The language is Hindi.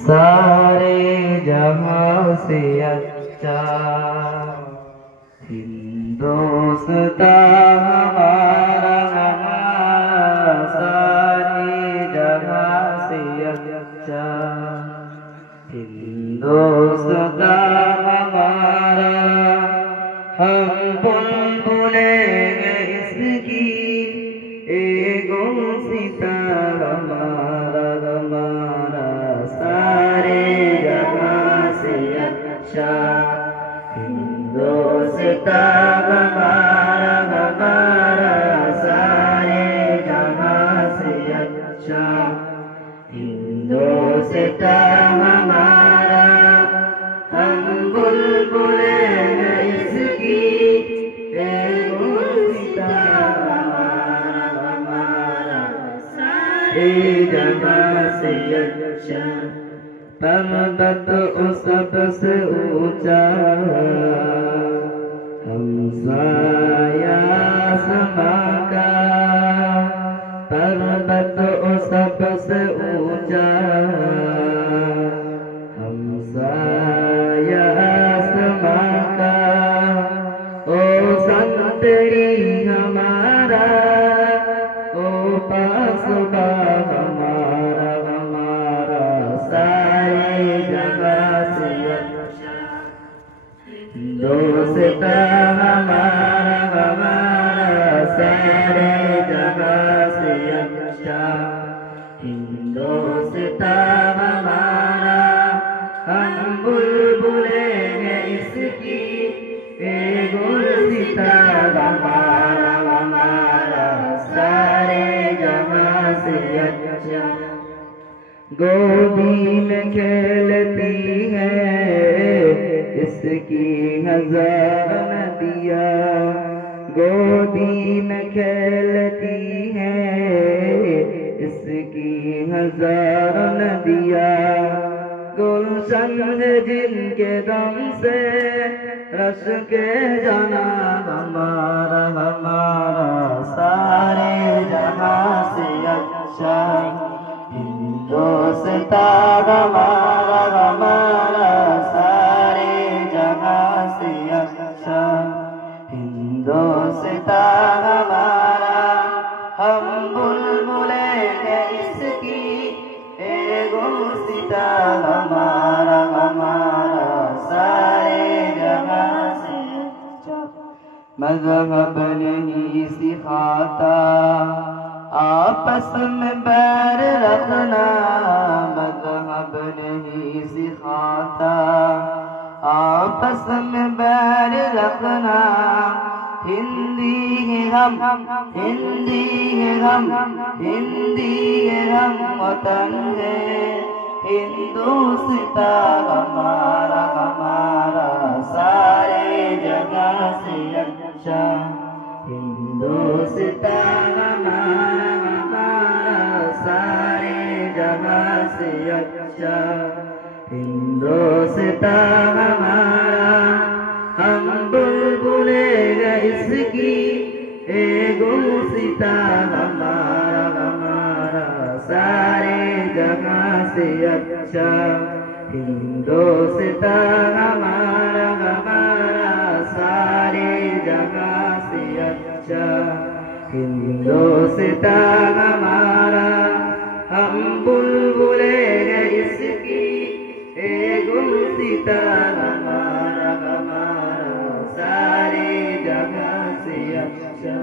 सारे जहां से अच्छा हिंदुस्तान हमारा हमारा सारी जगह से अच्छा हिंदुस्तान हमारा हम बुलबुलेंगे इसकी एगो सितारा हमारा हमारा सारे जगह से अच्छा हिंदुस्तान हमारा हमारा सारे जगह से अच्छा हिंदुस्तान हमारा हम बुलबुलें इसकी एगो सितारा हमारा सारे जगह से अच्छा पर्वत उस सबसे ऊंचा हमसाया समा का पर्वत उस सबसे ऊंचा हमसाया समा का ओ संतरी हमारा ओ पासबा हमारा हमारा सारे जगह से अच्छा हिंदुस्तान हमारा हमारा सारे जगह से अच्छा हिंदुस्तान हमारा हम बुलबुलेंगे इसकी एगो सितारा हमारा हमारा सारे जगह से अच्छा गोदी में खेलती है इसकी हजार नदिया गोदी में खेलती है इसकी हजार नदिया गुलशन है जिनके दम से रस के जाना हमारा हमारा सारे जहां से अच्छा हिंदुस्तान हमारा हमारा सारे जगह से अच्छा हिंदुस्तान हमारा हम बुलबुलेंगे इसकी एगो सितारा हमारा हमारा सारे जगह से अच्छा मज़हब नहीं सिखाता आपस में बैर रखना मज़हब नहीं सिखाता आपस में बैर रखना हिंदी है हम हिंदी है हम हिंदी है हम वतन है हिंदुस्तान हमारा हमारा सारे जगह से अच्छा हिंदुस्तान हमारा हमारा सारे जगह से अच्छा हिंदुस्तान हमारा हम बुलबुलेंगे इसकी एगो सितारा हमारा हमारा सारे जगह से अच्छा हिंदुस्तान हमारा हमारा सारे जगह से अच्छा हिंदुस्तान हमारा हम बुलबुलेंगे इसकी एगो सितारा हमारा हमारा सारे जगह से अच्छा